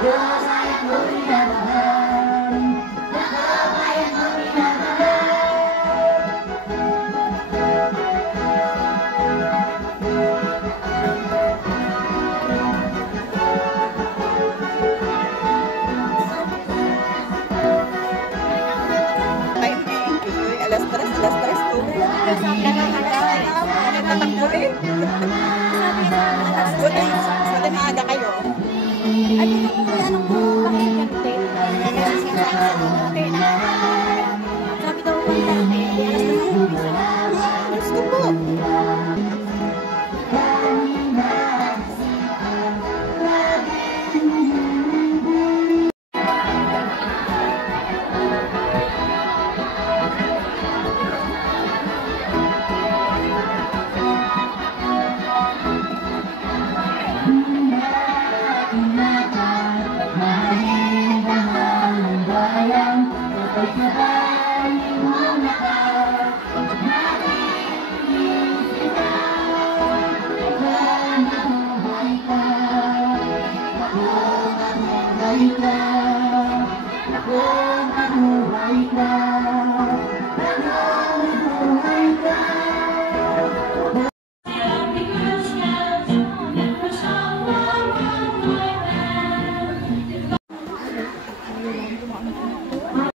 Diyos ay ako'y nabahal, Yakob ay ako'y nabahal. Alas 3 to. Nagtatakbuhin. Buti maaga kayo. Ay, dito ko kaya anong bakit sabi daw ko Alas ko po. Kung mabuhay ka,